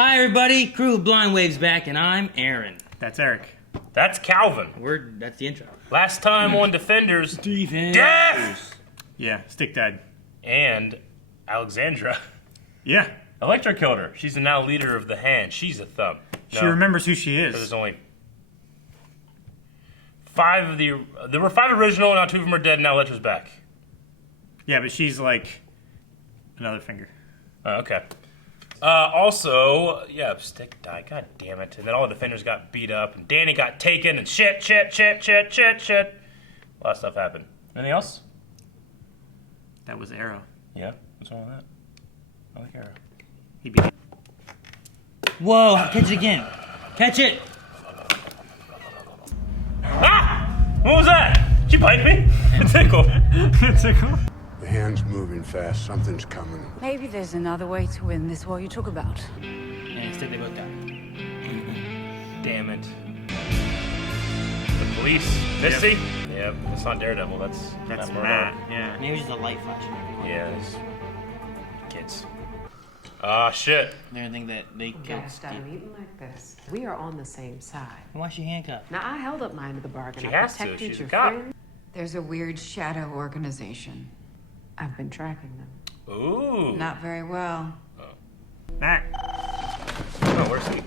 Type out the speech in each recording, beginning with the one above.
Hi everybody, Crew of Blind Waves back, and I'm Aaron. That's Eric. That's Calvin. That's the intro. Last time on Defenders, Death! Yeah, Stick died. And Alexandra. Yeah. Electra killed her. She's the now leader of the Hand. She's a thumb. She remembers who she There's is. only 5 of the... There were 5 original, and now 2 of them are dead, and now Electra's back. Yeah, but she's like another finger. Okay. Also, yeah, Stick died. God damn it. And then all the Defenders got beat up, and Danny got taken, and shit. A lot of stuff happened. Anything else? That was Arrow. Yeah? What's wrong with that? I like Arrow. He beat it. Whoa, catch it again. Catch it! Ah! What was that? Did you bite me? It tickled. It tickled. The Hand's moving fast. Something's coming. Maybe there's another way to win this war you talk about. And instead they both died. Damn it. The police. Misty? Yep, it's not Daredevil. That's That's not Matt. Murdoch. Yeah. Maybe it's just a light flash. Yeah, these kids. Ah, shit. They think that they You killed gotta stop Steve. eating like this. We are on the same side. Why is she handcuffed? Now, I held up my end of the bargain. She I has to. protected She's a your cop. friend. There's a weird shadow organization. I've been tracking them. Ooh. Not very well. Matt Oh, where's he?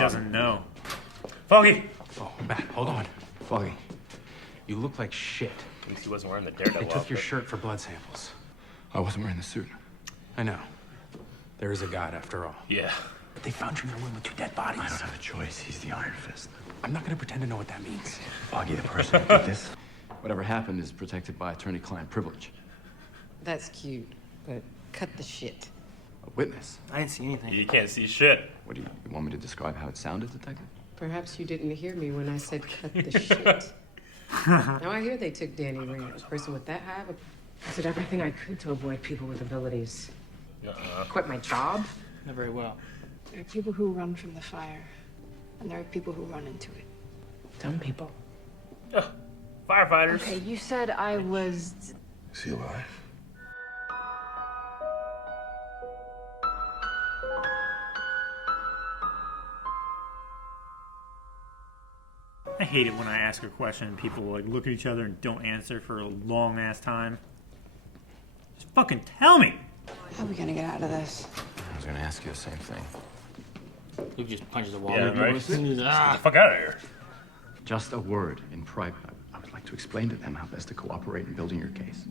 doesn't know. Foggy. Oh, Matt, hold on. Foggy, you look like shit. At least he wasn't wearing the Daredevil They took your outfit. shirt for blood samples. I wasn't wearing the suit. I know. There is a God after all. Yeah. But they found you in a room with 2 dead bodies. I don't have a choice. He's the Iron Fist. I'm not gonna pretend to know what that means. Foggy, the person who did this. Whatever happened is protected by attorney-client privilege. That's cute, but cut the shit. A witness. I didn't see anything. You can't see shit. What do you want me to describe how it sounded, detective? Perhaps you didn't hear me when I said cut the shit. Now, I hear they took Danny Rand, a person with that high of a... I did everything I could to avoid people with abilities. Quit my job? Not very well. There are people who run from the fire, and there are people who run into it. Dumb people. Ugh. Firefighters. Okay, you said I was... Is he alive? I hate it when I ask a question and people like look at each other and don't answer for a long ass time. Just fucking tell me. How are we gonna get out of this? I was gonna ask you the same thing. Luke just punches the wall. Yeah, right. He's, Get the ah. fuck out of here. Just a word in private. I would like to explain to them how best to cooperate in building your case.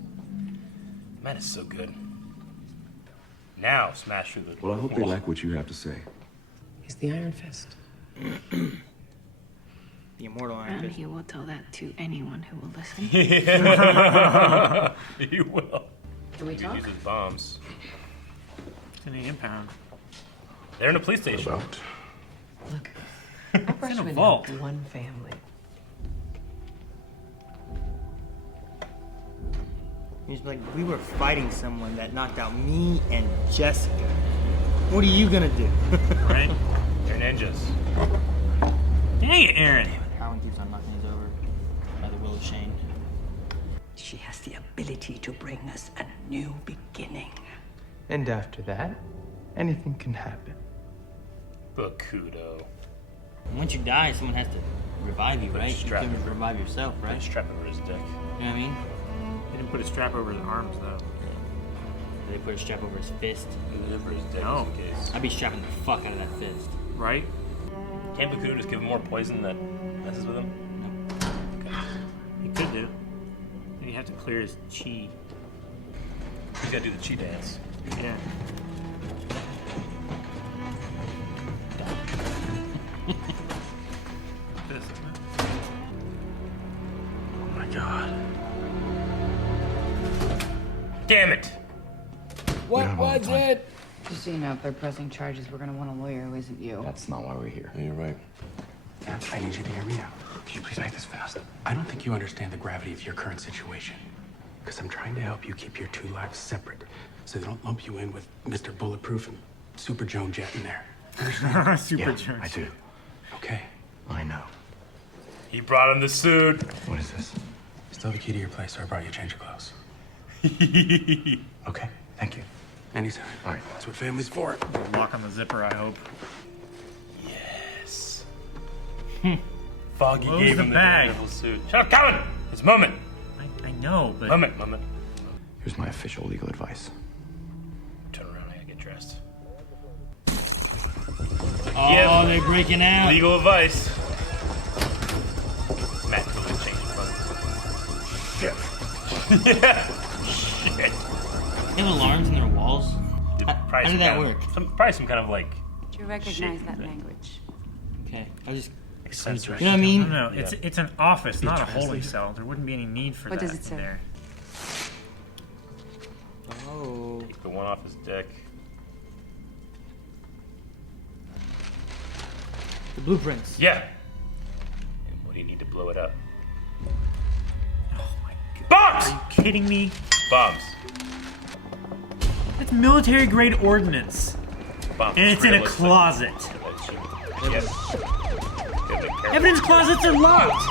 Man, it's so good. Now, smash through the... Well, I hope they like what you have to say. He's the Iron Fist. The immortal Iron And Fist. he will tell that to anyone who will listen. You will. Can we He talk? uses bombs. It's an impound. They're in a police station. About? Look, I brought in a you in vault. one family. He's like, we were fighting someone that knocked out me and Jessica. What are you gonna do? Right? They're ninjas. Dang it, Aaron. Harlan keeps on knocking us over by the will of Shane. She has the ability to bring us a new beginning. And after that, anything can happen. Bakudo. Once you die, someone has to revive you, Put a right? You strap can't just over- revive yourself, right? Strap over his dick. You know what I mean? He didn't put a strap over his arms though. They put a strap over his fist. Over his dick, No. just in case. I'd be strapping the fuck out of that fist. Right? Can't Bakudo just give him more poison that messes with him? He could do. Then you have to clear his chi. He's gotta do the chi dance. Yeah. This, isn't it? Oh my god. Damn it! What was it? Just so you know, if they're pressing charges, we're gonna want a lawyer who isn't you. That's not why we're here. You're right. Matt, I need you to hear me out. Can you please make this fast? I don't think you understand the gravity of your current situation. Because I'm trying to help you keep your 2 lives separate, so they don't lump you in with Mr. Bulletproof and Super Joan Jett in there. Super Yeah, jerk. I do. Okay. I know. He brought him the suit. What is this? Still have the key to your place, so I brought you a change of clothes. Okay, thank you. Anytime. All right. That's what family's for. Lock on the zipper, I hope. Yes. Foggy Close gave the him the bag. Daredevil suit. Shut up, Calvin! It's moment. I know, but Moment. Here's my official legal advice. Turn around, I gotta get dressed. Oh, Yeah. they're breaking out. Legal advice. Matt totally changed Shit. Yeah. Shit. They have alarms in their walls. How did that work? Probably some kind of like. Do you recognize that language? Okay, I just. Accessory. You know what I mean? no, it's an office, not a holding cell. There wouldn't be any need for What that does it say? in there. Oh. Take the one off his dick. The blueprints. Yeah. And what do you need to blow it up? Oh my god. Bombs! Are you kidding me? Bombs. It's military grade ordnance. Bombs. And it's in a Realistic. closet. Yes. Evidence closets are locked!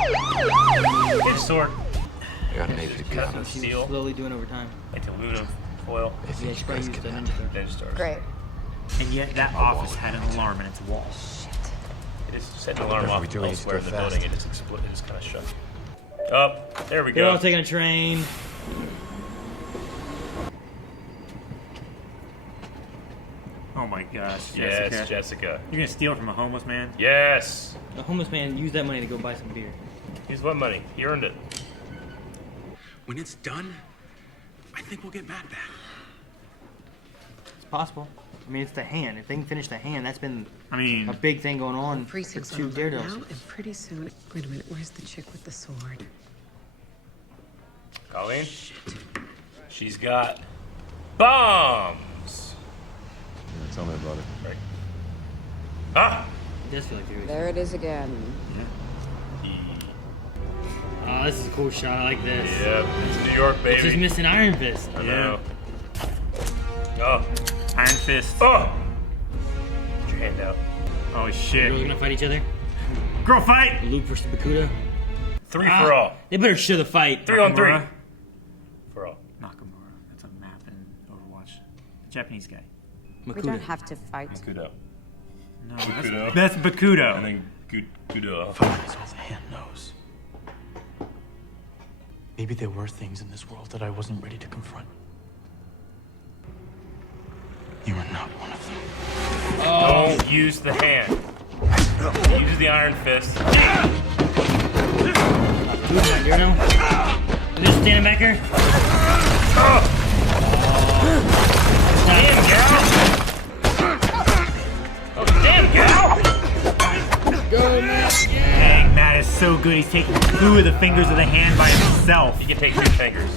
Here's a sword. I got an aid to Cut get some She's steel. slowly doing overtime. Like aluminum foil. Yeah, she probably used the ninja star. Ninja stars. Great. And yet that office had an alarm in its wall. It just set an alarm Whatever off we do, we need to elsewhere in go the fast. building. It just exploded. It just kind of shut. Up. There we They're go. all taking a train. Oh my gosh, Yes, Jessica. Jessica. You're gonna steal from a homeless man? Yes. The homeless man used that money to go buy some beer. Here's what money? He earned it. When it's done, I think we'll get Matt back. It's possible. I mean, it's the hand. If they can finish the hand, that's been I mean, a big thing going on for Precinct's on two alert Daredevils. now, and pretty soon. Wait a minute, where's the chick with the sword? Colleen? She's got bombs. Tell me about it. Right. Ah! It does feel like there is. There it is again. Oh, this is a cool shot. I like this. Yep, it's New York, It's just baby. missing Iron Fist. I Yeah. know. Oh. Iron Fist. Oh! Put your hand out. Oh Girls shit. gonna fight each other. Girl fight! Luke versus Bakuda. Three for all. They better show the fight. 3 on 3. Nakamura. For all. Nakamura. That's a map in Overwatch. Japanese guy. We Makuda. don't have to fight. Kudo. No, Bakudo. that's Bakudo. And then Kudo. That's all the hand knows. Maybe there were things in this world that I wasn't ready to confront. You are not one of them. Don't use the hand. Use the Iron Fist. Who's my Daredevil? Is this standing back here? Damn, gal! Oh, damn, gal! Dang, Matt is so good. He's taking 2 of the fingers of the hand by himself. You can take 3 fingers.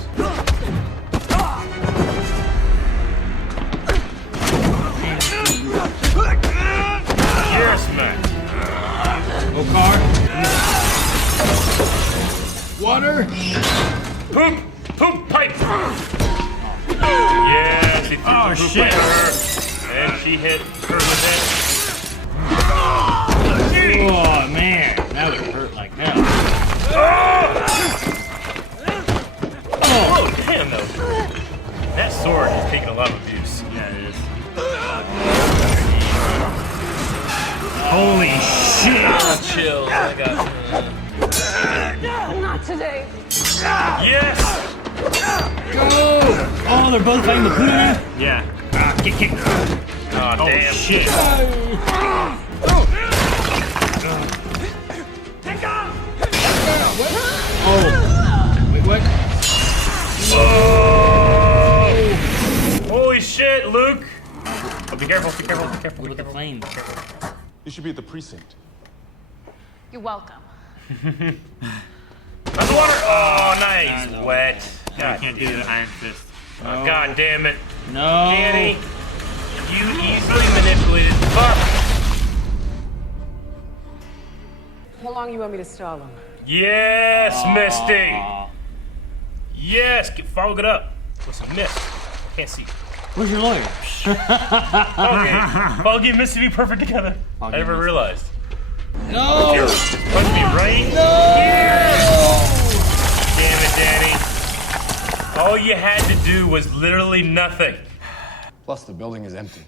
Yes, man. Okar. Water. Poop pipe. Yes, he threw Oh, the poop shit. pipe at her. And she hit her with Oh man, that would hurt like hell. Oh, damn, though. That sword is taking a lot of abuse. Yeah, it is. Holy shit! Chill. I got. Not today. Yes! Go! Oh, they're both fighting the Bakuda. Yeah. Ah, kick. Oh, Oh damn. shit! Oh. Wait, what? Oh! Holy shit, Luke! Oh, be careful, be careful, be careful. What with the flame? You should be at the precinct. You're welcome. Underwater! Oh, nice. No. Wet. You God, can't do the Iron Fist. oh, God damn it. No. Danny, you easily manipulated. Fuck! How long you want me to stall him? Yes, Misty! Aw. Yes, fog it up with some mist. Can't see. Where's your lawyer? Foggy and Misty be perfect together. Foggy I never and Misty. realized. No. Punch me right. No. Damn it, Danny. All you had to do was literally nothing. Plus, the building is empty.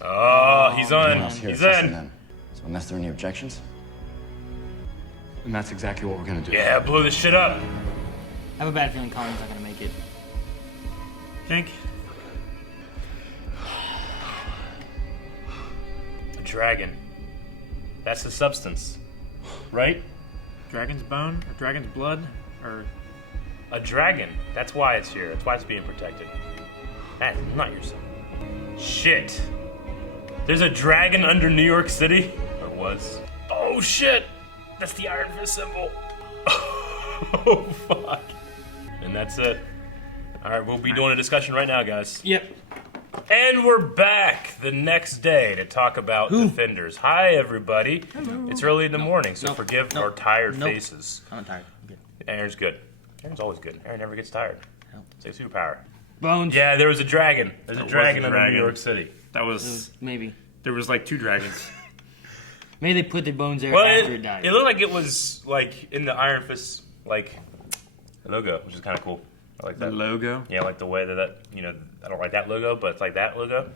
Oh, he's No one on. else here He's except for in. them. So unless there are any objections, and that's exactly what we're gonna do. Yeah, blow this shit up. I have a bad feeling Colin's not gonna make it. Think? A dragon. That's the substance, right? Dragon's bone or dragon's blood or A dragon. That's why it's here. That's why it's being protected. That's not your son. Shit. There's a dragon under New York City? Or was? Oh shit! That's the Iron Fist symbol. Oh fuck. And that's it. Alright, we'll be doing a discussion right now, guys. Yep. And we're back the next day to talk about Defenders. Hi, everybody. Hello. It's early in the morning, so forgive our tired Nope. faces. I'm not tired. I'm good. Aaron's good. Aaron's always good. Aaron never gets tired. It's a superpower. Bones. Yeah, there was a dragon. There's a There dragon was a under New dragon. York City. that was Maybe. there was like 2 dragons. Maybe they put their bones there Well, after it died. it looked like it was like in the Iron Fist like logo, which is kind of cool. I like The that. logo. Yeah, I like the way that you know. I don't like that logo, but it's like that logo.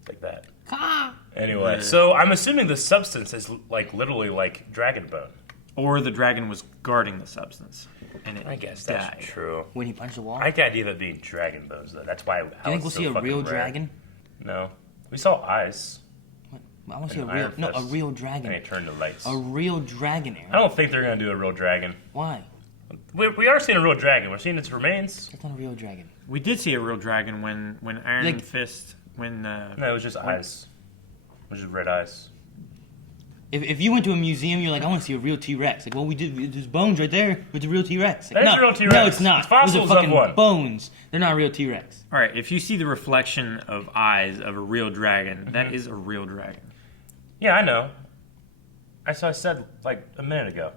It's like that. Anyway, Yeah. so I'm assuming the substance is like literally like dragon bone. Or the dragon was guarding the substance. And it I guess that's died. true. When he punched the wall? I like the idea of it being dragon bones, though. That's why. Do you think we'll see a real dragon? No, we saw eyes. I want to see a An real, Iron no, a Fist. real dragon. And it turned to lights. A real dragon, Aaron. I don't think they're gonna do a real dragon. Why? We are seeing a real dragon. We're seeing its remains. That's not a real dragon. We did see a real dragon when Iron Like- Fist when No, it was just eyes. It was just red eyes. If you went to a museum, you're like, I want to see a real T-Rex. Like, well, we did. There's bones right there. It's a real T-Rex. Like, That is no, a real T-Rex. No, it's not. It's fossils Those of are fucking one. bones. They're not a real T-Rex. All right, if you see the reflection of eyes of a real dragon, that is a real dragon. Yeah, I know. I said like a minute ago.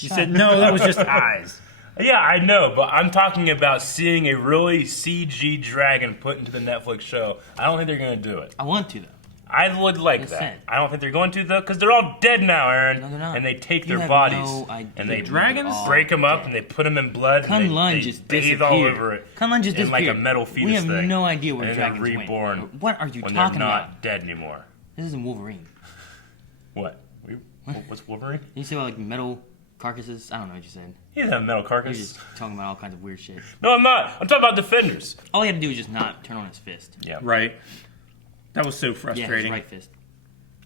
You said no, that was just eyes. Yeah, I know, but I'm talking about seeing a really CG dragon put into the Netflix show. I don't think they're gonna do it. I want to though. I would like Just that. saying. I don't think they're going to though, because they're all dead now, Aaron. No, they're not. And they take You their have bodies no idea. and they The dragons break them up and they put them in blood. Kun and Lun they just bathe all disappeared. over it. Kun Lun just in like a disappeared. metal fetus We have thing. no idea where and dragons they're went. reborn. What are you when talking they're not about? dead anymore? This isn't Wolverine. What? What's Wolverine? You say about like metal carcasses? I don't know what you said. He doesn't have a metal You're carcass. just talking about all kinds of weird shit. No, I'm not. I'm talking about Defenders. All he had to do was just not turn on his fist. Yeah. Right. That was so Yeah, his frustrating. right fist.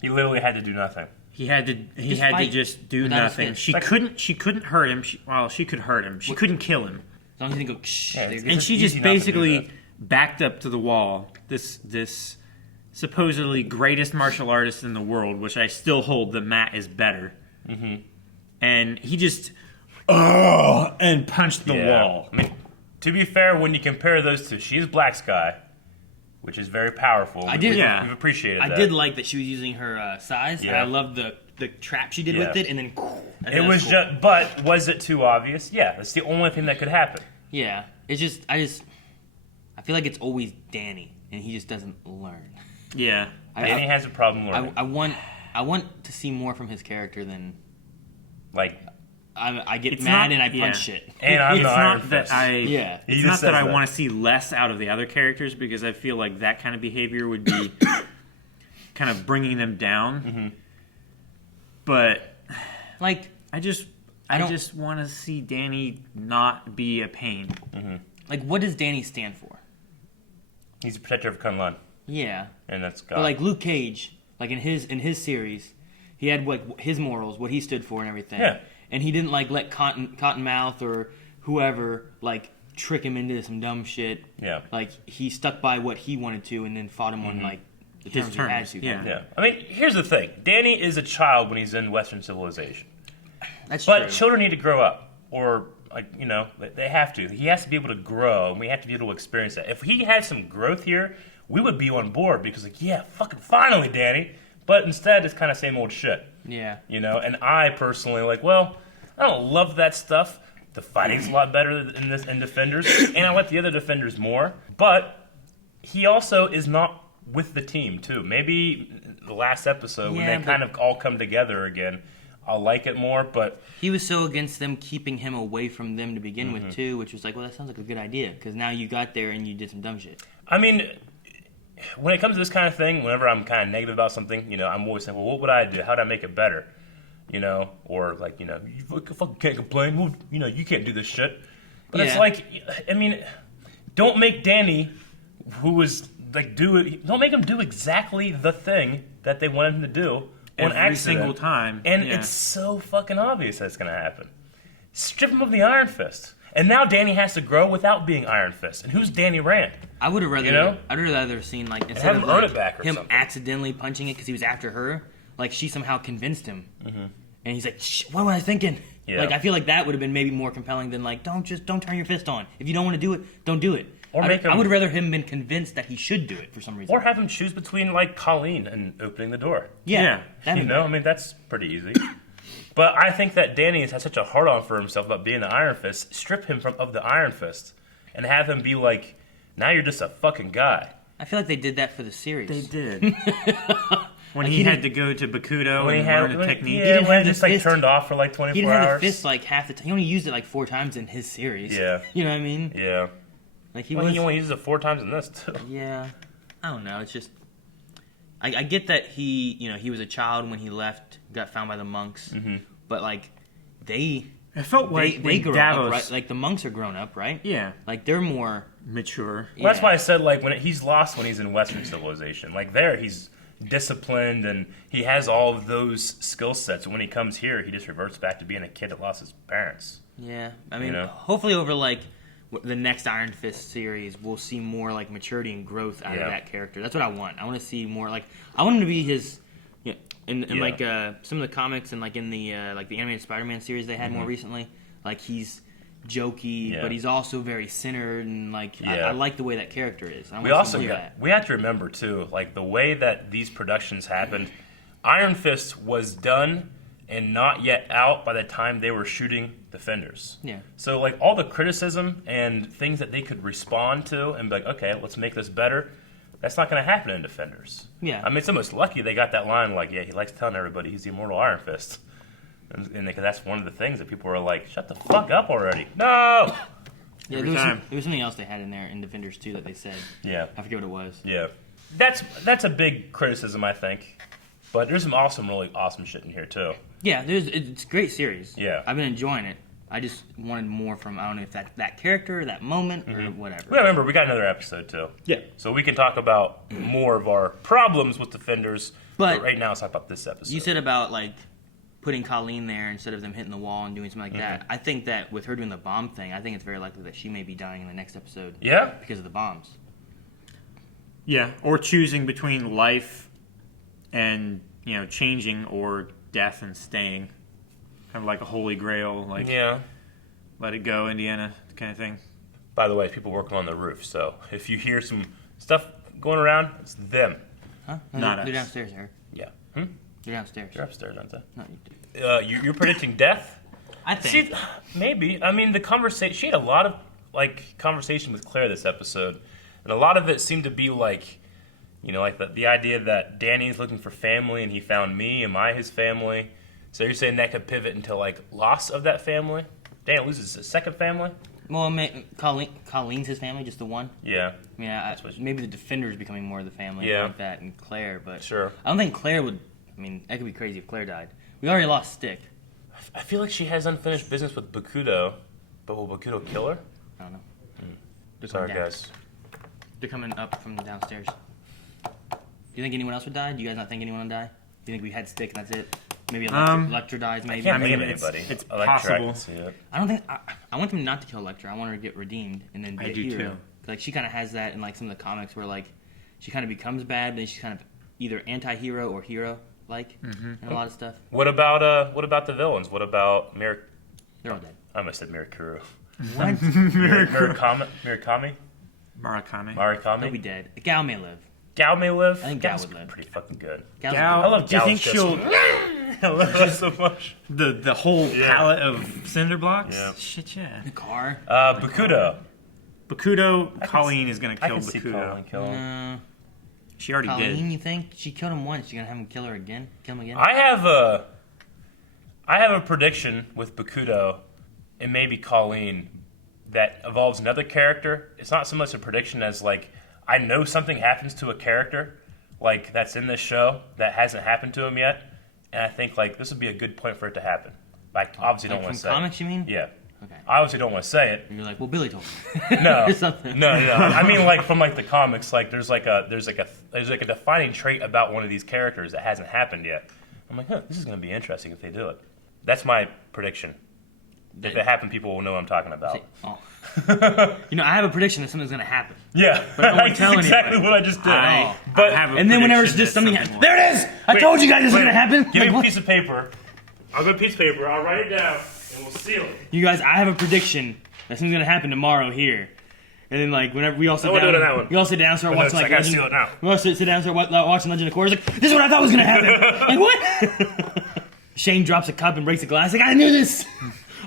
He literally had to do nothing. He had to Just to fight just do without his nothing. fist. She couldn't hurt him. She could hurt him. She couldn't kill him. As long as you can go, shh. Yeah, there it's- you go. And she easy just not to do basically that. backed up to the wall. This supposedly greatest martial artist in the world, which I still hold that Matt is better. Mm-hmm. And he just and punched the wall. I mean, to be fair, when you compare those two, she is Black Sky, which is very powerful. I did- Yeah. We've appreciated that. I did like that she was using her size. And Yeah. I loved the trap she did Yeah. with it, and then I think It that was cool. just, but was it too obvious? Yeah, that's the only thing that could happen. Yeah, it's just I feel like it's always Danny, and he just doesn't learn. Yeah. Danny has a problem learning. I want to see more from his character than like I get It's mad not- and I yeah. punch shit. And I'm It's the Iron not that Fist. I. Yeah. He It's just not that says I that. want to see less out of the other characters because I feel like that kind of behavior would be kind of bringing them down. Mm-hmm. But Like I just want to see Danny not be a pain. like what does Danny stand for? He's a protector of Kun Lun, Yeah, and that's God. but like Luke Cage, like in his series, he had like his morals, what he stood for, and everything. Yeah. And he didn't like let Cottonmouth or whoever like trick him into some dumb shit. Yeah. Like he stuck by what he wanted to, and then fought him on like the His terms he had terms, to. yeah. yeah. I mean, here's the thing: Danny is a child when he's in Western civilization, That's but true. children need to grow up, or like they have to. He has to be able to grow, and we have to be able to experience that. If he had some growth here, we would be on board because like, yeah, fucking finally, Danny. But instead, it's kind of same old shit. Yeah. And I personally well, I don't love that stuff. The fighting's a lot better in Defenders, and I like the other Defenders more. But he also is not with the team too. Maybe the last episode when Yeah, they kind of all come together again, I'll like it more. But He was so against them keeping him away from them to begin Mm-hmm. with too, which was like, well, that sounds like a good idea because now you got there and you did some dumb shit. I mean, when it comes to this kind of thing, whenever I'm kind of negative about something, you know, I'm always saying, well, what would I do? How would I make it better? You know, or like, you know, you fucking can't complain. Well, you know, you can't do this shit. But it's like, I mean, don't make Danny, who was like, don't make him do exactly the thing that they wanted him to do on every accident. single time. And it's so fucking obvious that's going to happen. Strip him of the Iron Fist. And now Danny has to grow without being Iron Fist. And who's Danny Rand? I would have rather, you know? I'd rather seen like instead have of him like, earn it back or him something. accidentally punching it because he was after her, like she somehow convinced him, and he's like, "What was I thinking?" Yeah. Like I feel like that would have been maybe more compelling than like, don't turn your fist on. If you don't want to do it, don't do it. Or I would rather him been convinced that he should do it for some reason. Or have him choose between like Colleen and opening the door. Yeah. You know, I mean, that's pretty easy. But I think that Danny has had such a hard-on for himself about being the Iron Fist. Strip him of the Iron Fist and have him be like, now you're just a fucking guy. I feel like they did that for the series. They did. When he had to go to Bakudo and learn the technique. Yeah, when he just like turned off for like 24 hours. He didn't have the fist like half the time. He only used it like 4 times in his series. Yeah. You know what I mean? Yeah. Like he only uses it 4 times in this too. Yeah. I don't know. It's just I get that he was a child when he left, got found by the monks, but like it felt like they grow Davos, up, right? Like the monks are grown up, right? Yeah. Like they're more mature. Well, that's why I said like he's lost when he's in Western civilization. Like there, he's disciplined and he has all of those skill sets. When he comes here, he just reverts back to being a kid that lost his parents. Yeah, I mean, You know? hopefully over like the next Iron Fist series, we'll see more like maturity and growth out of that character. That's what I want. I want to see more like I want him to be his. Yeah, in like some of the comics and like in the animated Spider-Man series they had more recently, like he's jokey, but he's also very centered and like I like the way that character is. We also we have to remember too, like the way that these productions happened. Iron Fist was done and not yet out by the time they were shooting Defenders. Yeah. So like all the criticism and things that they could respond to and be like, okay, let's make this better. That's not going to happen in Defenders. Yeah. I mean, it's almost lucky they got that line like, yeah, he likes telling everybody he's the immortal Iron Fist. And that's one of the things that people are like, shut the fuck up already. No! Yeah, there was something else they had in there in Defenders too that they said. Yeah. I forget what it was. Yeah. That's a big criticism, I think. But there's some really awesome shit in here too. Yeah, it's a great series. Yeah. I've been enjoying it. I just wanted more from, I don't know if that character, that moment, or whatever. Well, remember, we got another episode too. Yeah. So we can talk about more of our problems with Defenders. But right now, let's talk about this episode. You said about like putting Colleen there instead of them hitting the wall and doing something like that. I think that with her doing the bomb thing, I think it's very likely that she may be dying in the next episode. Yeah? Because of the bombs. Yeah, or choosing between life and, changing or death and staying. Kind of like a holy grail, like let it go, Indiana kind of thing. By the way, people working on the roof, so if you hear some stuff going around, it's them. Huh? Not us. They're downstairs, Eric. Yeah. They're downstairs. They're upstairs, aren't they? No, you're predicting death? I think. See, maybe. I mean, the conversation. She had a lot of conversation with Claire this episode, and a lot of it seemed to be like, like the idea that Danny's looking for family and he found me. Am I his family? So you're saying that could pivot into like loss of that family? Danny loses his second family? Well, Colleen's his family, just the one. Yeah. I mean, maybe the Defender's becoming more of the family like that, and Claire. But sure. I don't think Claire would. I mean, that could be crazy if Claire died. We already lost Stick. I feel like she has unfinished business with Bakudo, but will Bakudo kill her? I don't know. Sorry, guys. They're coming up from downstairs. Do you think anyone else would die? Do you guys not think anyone would die? Do you think we had Stick and that's it? Maybe Electra dies. Maybe. I can't think of anybody. It's Electra, possible. I can see it. I don't think. I want them not to kill Electra. I want her to get redeemed and then be a hero. Too. Like she kind of has that in like some of the comics where like she kind of becomes bad, then she's kind of either anti-hero or hero like in a lot of stuff. What about the villains? What about They're all dead. I almost said Mirakuru. What? Murakami? Murakami. They'll be dead. Gao may live. Gao may live? I think Gao would live. Pretty fucking good. Gao. I love Do you Gao. think she'll? I love her so much. The whole palette of cinder blocks. Yeah. Shit, yeah. The car. Bakudo. Colleen is gonna kill I can see Bakudo. Colleen kill him. She already Colleen, did. you think she killed him once? You gonna have him kill her again? Kill him again? I have a prediction with Bakudo and maybe Colleen that involves another character. It's not so much a prediction as like I know something happens to a character, like, that's in this show that hasn't happened to him yet, and I think, like, this would be a good point for it to happen. Like, obviously don't want to say from comics, you mean? Yeah. Okay. I obviously don't want to say it. And you're like, well, Billy told me. No. Or something. No. I mean, like, from, like, the comics, like, there's a defining trait about one of these characters that hasn't happened yet. I'm like, this is going to be interesting if they do it. That's my prediction. If it happened, people will know what I'm talking about. Oh. I have a prediction that something's going to happen. Yeah. But I don't want to tell That's exactly anybody. what I just did. But And then whenever just something happens, there it is! I told you guys this was going to happen! Give me Like, a what? piece of paper. I'll get a piece of paper. I'll write it down, and we'll seal it. You guys, I have a prediction that something's going to happen tomorrow here. And then, like, whenever we all sit No, we're down, doing that one. we all sit down, start watching, like, I gotta seal it now. we all sit down, start watching Legend of Korra. Like, this is what I thought was going to happen. Like, what? Shane drops a cup and breaks a glass. Like, I knew this.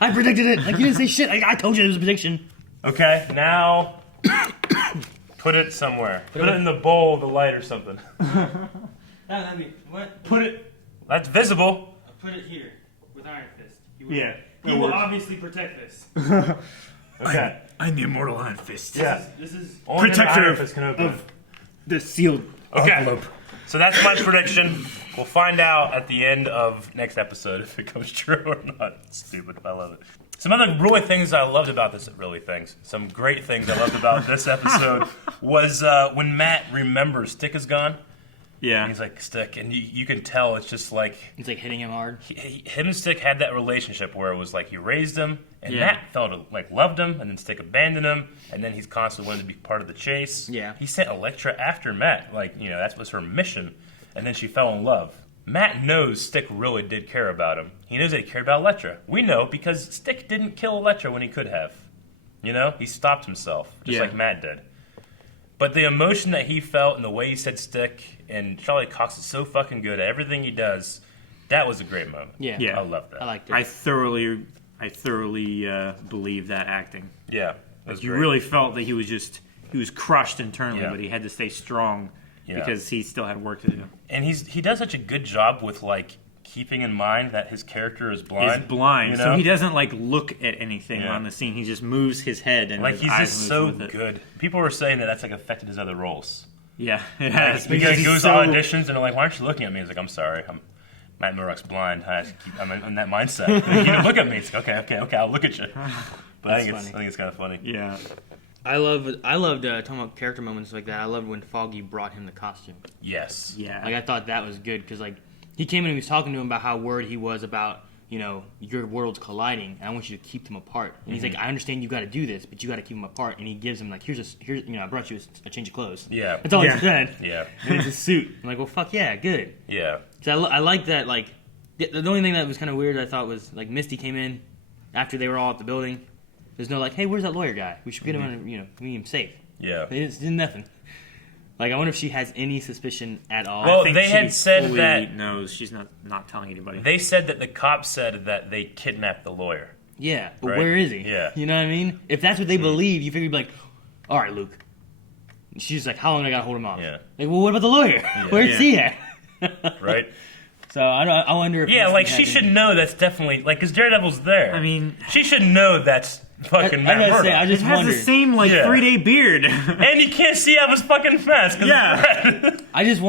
I predicted it. Like, you didn't say shit. Like, I told you it was a prediction. Okay, now put it somewhere. Put it in the bowl of the light or something. That'd be, what? Put it. That's visible. I'll put it here with Iron Fist. Yeah. He will obviously protect this. Okay. I'm the immortal Iron Fist. Yeah. This is Only Protector the Iron Fist can open it. the sealed Okay. So that's my prediction. We'll find out at the end of next episode if it comes true or not. It's stupid. I love it. Some other really things I loved about this, some great things I loved about this episode was when Matt remembers Stick is gone. Yeah. And he's like, Stick, and you can tell it's just like... It's like hitting him hard. Him and Stick had that relationship where it was like he raised him, and Yeah. Matt felt like loved him, and then Stick abandoned him, and then he's constantly wanted to be part of the chase. Yeah. He sent Elektra after Matt, like, that was her mission, and then she fell in love. Matt knows Stick really did care about him. He knows that he cared about Elektra. We know because Stick didn't kill Elektra when he could have. He stopped himself, just like Matt did. But the emotion that he felt and the way he said Stick, and Charlie Cox is so fucking good at everything he does, that was a great moment. Yeah. Yeah. I love that. I liked it. I thoroughly believe that acting. Yeah. It was You great. really felt that he was crushed internally, Yeah. but he had to stay strong Yeah. because he still had work to do. And he does such a good job with, like, keeping in mind that his character is blind. He's blind, so he doesn't like look at anything Yeah. on the scene. He just moves his head and Like, his he's eyes just moves so with it. good. People were saying that that's, like, affected his other roles. Yeah, it has. Because he he's goes so- to auditions and they're like, why aren't you looking at me? He's like, I'm sorry. Matt Murdock's blind. I'm in that mindset. Like, you don't look at me. It's like, okay, I'll look at you. But I think it's kind of funny. Yeah. I loved talking about character moments like that. I loved when Foggy brought him the costume. Yes. Yeah. Like, I thought that was good because, like, he came in and he was talking to him about how worried he was about, your worlds colliding, and I want you to keep them apart. And he's like, I understand you got to do this, but you got to keep them apart. And he gives him, like, here's I brought you a change of clothes. Yeah. That's all he said. Yeah. And it's a suit. I'm like, well, fuck yeah, good. Yeah. So I like that, like, the only thing that was kind of weird I thought was, like, Misty came in after they were all at the building. There's no, like, hey, where's that lawyer guy? We should get him on, we need him safe. Yeah. It's nothing. Like, I wonder if she has any suspicion at all. Well, I think they she had said fully that- knows she's not telling anybody. They said that the cops said that they kidnapped the lawyer. Yeah, but Right? where is he? Yeah. You know what I mean? If that's what they believe, you figure you'd be like, all right, Luke. And she's like, how long do I got to hold him off? Yeah. Like, well, what about the lawyer? Where's he at? Right? So I wonder if... Yeah, Misty like, has she any- should know that's definitely... Like, because Daredevil's there. I mean... She should know that's fucking Matt gotta Murdock. say, I It just has wonder. the same, like, Yeah. 3-day beard. And you can't see out of his fucking mask. 'Cause Yeah. it's red. I just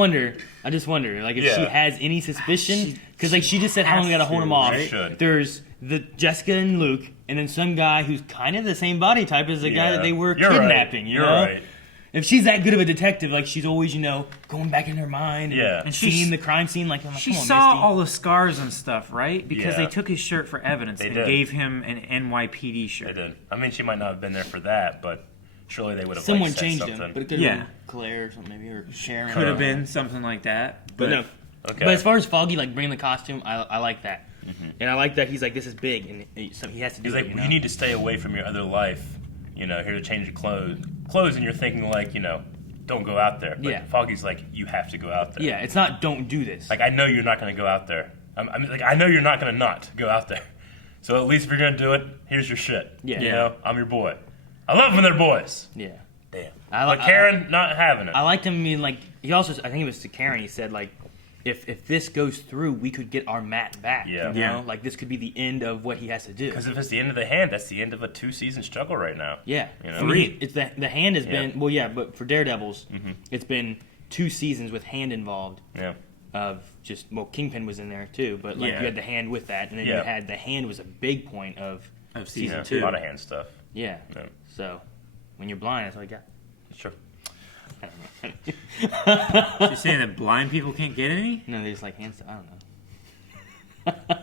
wonder, like, if she Yeah. has any suspicion. Because, like, she just said how long I got to hold him to, off. right? Should. There's the Jessica and Luke, and then some guy who's kind of the same body type as the guy that they were You're kidnapping, right. you You're know? right. If she's that good of a detective, like, she's always, going back in her mind and, Yeah. and And she seeing s- the crime scene, like, I'm like, She come on, saw Misty. all the scars and stuff, right? Because Yeah. they took his shirt for evidence They and did. gave him an NYPD shirt. They did. I mean, she might not have been there for that, but surely they would have Someone said changed something. him, but it could have Yeah. been Claire or something, maybe, or Sharon. Could have been something like that. But no. Okay. But as far as Foggy, like, bringing the costume, I like that. And I like that he's like, this is big, and he has to do He's it, like, you need to stay away from your other life. Here to change your clothes, and you're thinking like, don't go out there. But Yeah. Foggy's like, you have to go out there. Yeah, it's not don't do this. Like, I know you're not going to go out there. I know you're not going to not go out there. So at least if you're going to do it, here's your shit. Yeah. I'm your boy. I love when they're boys. Yeah. Damn. I But Karen, not having it. I liked him being like, he also, I think it was to Karen, he said, like, if this goes through, we could get our Matt back. Yeah. You know? Like, this could be the end of what he has to do. Because if it's the end of the hand, that's the end of a 2-season struggle right now. Yeah. You know? I mean, it's the hand has been, well, yeah, but for Daredevils, Mm-hmm. it's been 2 seasons with hand involved. Yeah. Of just, well, Kingpin was in there too, but like you had the hand with that, and then you had the hand was a big point of season 2. A lot of hand stuff. Yeah. So when you're blind, that's all you got. Sure. I don't know. So you're saying that blind people can't get any? No, they just like hand stuff. I don't know.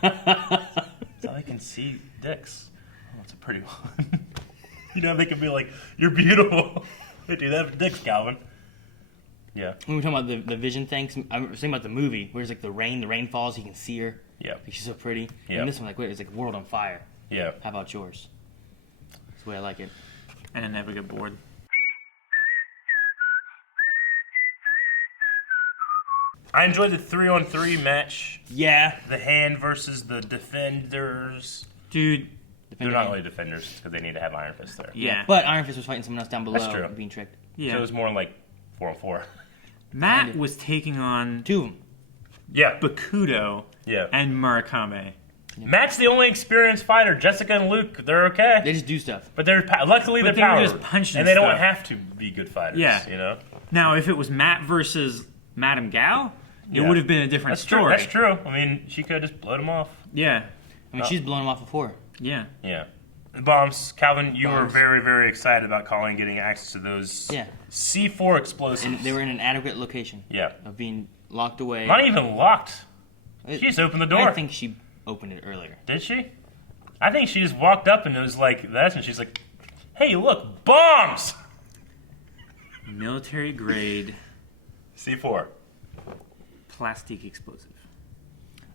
That's how they can see dicks. Oh, that's a pretty one. You know, they can be like, "You're beautiful." They do that with dicks, Calvin. Yeah. When we're talking about the vision things, I'm thinking about the movie where it's like the rain falls, you can see her. Yeah. Like she's so pretty. Yeah. And this one, like, wait, it's like World on Fire. Yeah. How about yours? That's the way I like it. And I never get bored. I enjoyed the 3-on-3 match. Yeah. The hand versus the defenders. Dude. They're not really defenders because they need to have Iron Fist there. Yeah. But Iron Fist was fighting someone else down below. That's true. Being tricked. Yeah. So it was more like 4-on-4. Matt was taking on 2 of them. Yeah. Bakudo and Murakami. Matt's the only experienced fighter. Jessica and Luke, they're okay. They just do stuff. But they're luckily But they're they were powered. just punching and they don't stuff. have to be good fighters. Yeah. You know? Now, if it was Matt versus Madame Gao, it Yeah. would have been a different That's story. True. That's true. I mean, she could have just blown him off. Yeah. I mean, she's blown him off before. Yeah. Yeah. Bombs. Calvin, you were Bombs. very, very excited about Colin getting access to those C4 explosives. And they were in an adequate location. Yeah. Of being locked away. Not even locked. She just opened the door. I think she opened it earlier. Did she? I think she just walked up and it was like that, and she's like, "Hey, look, bombs!" Military grade C4. plastic explosive.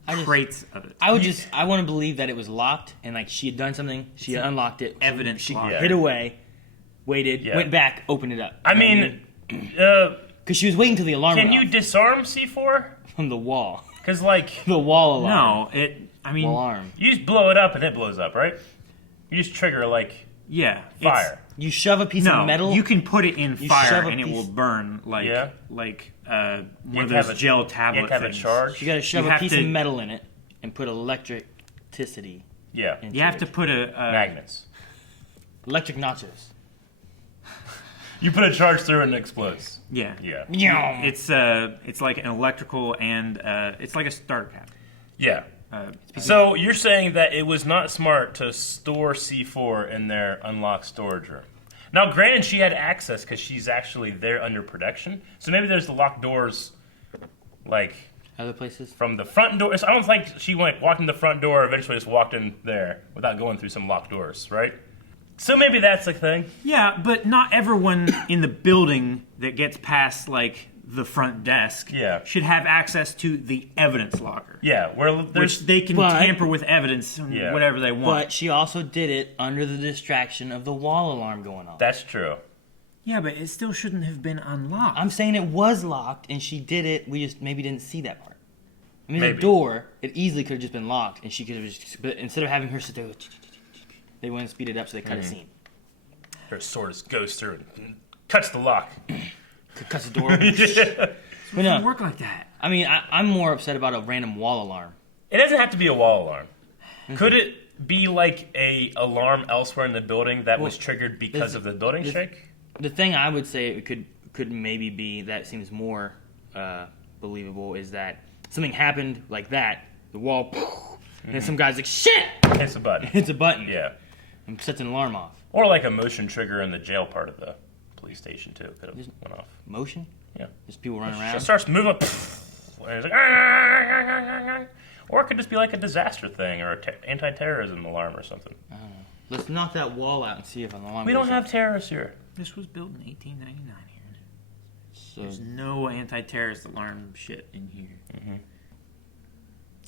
I Crates of it. I want to believe that it was locked and like she had done something. She had unlocked it. Evidence She lock. hid away, waited, Yeah. went back, opened it up. I mean, because she was waiting till the alarm can went you off disarm C4? from the wall. Because like The wall alarm. No, I mean, alarm. you just blow it up and it blows up, right? You just trigger like yeah, fire. You shove a piece no, of metal. you can put it in You fire shove a and it piece- will burn like Yeah. one of those gel tablet You have things. a charge. You got to shove You a have piece to- of metal in it and put electricity. Yeah. into You have it. to put a Magnets. Electric nachos. You put a charge through it and it explodes. yeah. Yeah. It's like an electrical and it's like a starter cap. Yeah. So you're saying that it was not smart to store C4 in their unlocked storage room. Now, granted, she had access because she's actually there under protection. So maybe there's the locked doors, like Other places. from the front door. So I don't think she walked in the front door, eventually just walked in there without going through some locked doors, right? So maybe that's the thing. Yeah, but not everyone in the building that gets past like the front desk should have access to the evidence locker. Yeah, where which they can tamper with evidence and whatever they want. But she also did it under the distraction of the wall alarm going off. That's true. Yeah, but it still shouldn't have been unlocked. I'm saying it was locked and she did it. We just maybe didn't see that part. I mean, Maybe. the door, it easily could have just been locked and she could have just. But instead of having her sit there, they went and speed it up so they cut a scene. Her sword just goes through and cuts the lock. Cuts the door. It But no, doesn't work like that. I mean, I'm more upset about a random wall alarm. It doesn't have to be a wall alarm. Could it be like a alarm elsewhere in the building that was triggered because of the building shake? The thing I would say it could maybe be that seems more believable is that something happened like that, the wall, and then some guy's like, shit! Hits a button. Hits a button. Yeah. And sets an alarm off. Or like a motion trigger in the jail part of the police station too. Could have went off. Motion? Yeah. Just people running It around? starts moving. And it's like, or it could just be like a disaster thing or an anti-terrorism alarm or something. I don't know. Let's knock that wall out and see if an alarm We goes don't have off. terrorists here. This was built in 1899 here. So, There's no anti-terrorist alarm shit in here.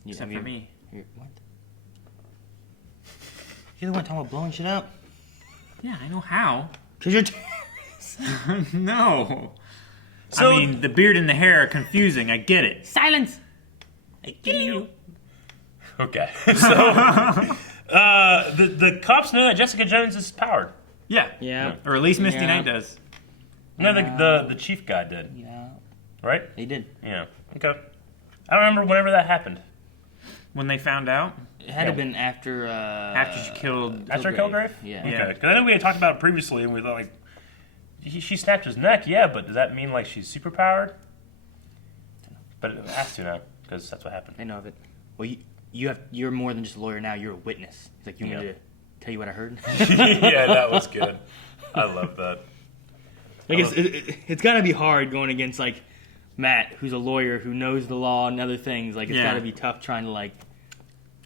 Except for me. What? You're the one talking about blowing shit up? Yeah, I know how. Because you're... No. So- I mean, the beard and the hair are confusing. I get it. Silence! I kill you. Okay. So the cops know that Jessica Jones is powered. Yeah. Yeah. Or at least Misty Yeah. Knight does. No, the chief guy did. Yeah. Right? They did. Yeah. Okay. I don't remember whenever that happened. When they found out? It had to have been after... after she killed... After Kilgrave? Yeah. Okay. Because I know we had talked about it previously, and we thought, like, she snapped his neck, yeah, but does that mean, like, she's superpowered? But it has to now, because that's what happened. I know of it. Well, you're more than just a lawyer now. You're a witness. He's like, you want me to tell you what I heard? Yeah, that was good. I love that. I guess it's got to be hard going against, like, Matt, who's a lawyer who knows the law and other things. Like, it's got to be tough trying to, like...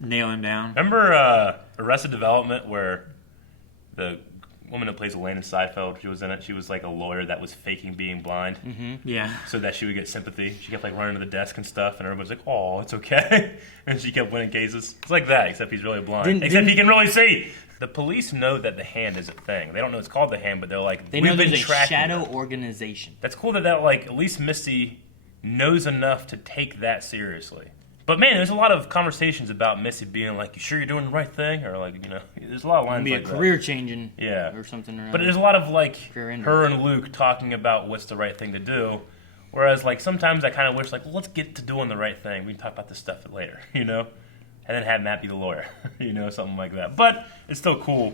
nail him down. Remember Arrested Development, where the woman that plays Elena Seinfeld, she was in it. She was like a lawyer that was faking being blind. Mm-hmm. Yeah. So that she would get sympathy. She kept like running to the desk and stuff, and everybody's like, "Oh, it's okay," and she kept winning cases. It's like that, except he's really blind. Except he can really see. The police know that the hand is a thing. They don't know it's called the hand, but they're like, they we've know been there's a tracking shadow it. organization. That's cool that like at least Misty knows enough to take that seriously. But man, there's a lot of conversations about Missy being like, "You sure you're doing the right thing?" Or like, you know, there's a lot of lines Be like a that. career changing, Yeah, or something. But there's a lot of like her and Luke talking about what's the right thing to do. Whereas like sometimes I kind of wish like, well, let's get to doing the right thing. We can talk about this stuff later, you know, and then have Matt be the lawyer, you know, something like that. But it's still cool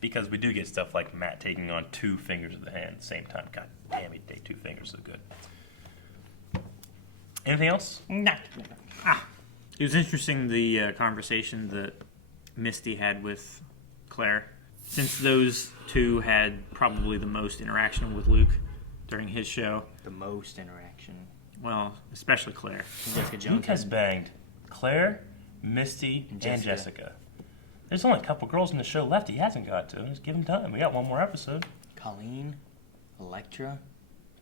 because we do get stuff like Matt taking on 2 fingers of the hand at the same time. God damn, he'd take 2 fingers so good. Anything else? No. It was interesting, the conversation that Misty had with Claire, since those 2 had probably the most interaction with Luke during his show. The most interaction. Well, especially Claire. Jessica Jones Luke has banged Claire, Misty, and Jessica. There's only a couple girls in the show left he hasn't got to. Just give him time. We got one more episode. Colleen, Electra,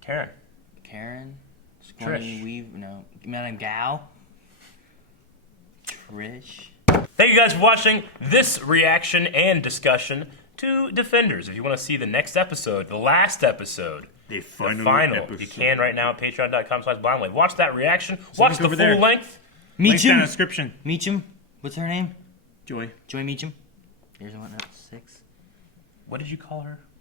Karen, Sigourney Weaver, no, Madame Gao, Trish. Thank you guys for watching this reaction and discussion to Defenders. If you want to see the next episode, the last episode, the final episode. you can right now at patreon.com/blindwave. Watch that reaction. Watch the over full there. length. Links down in the description. Meacham. What's her name? Joy. Joy Meacham. Here's one up 6. What did you call her?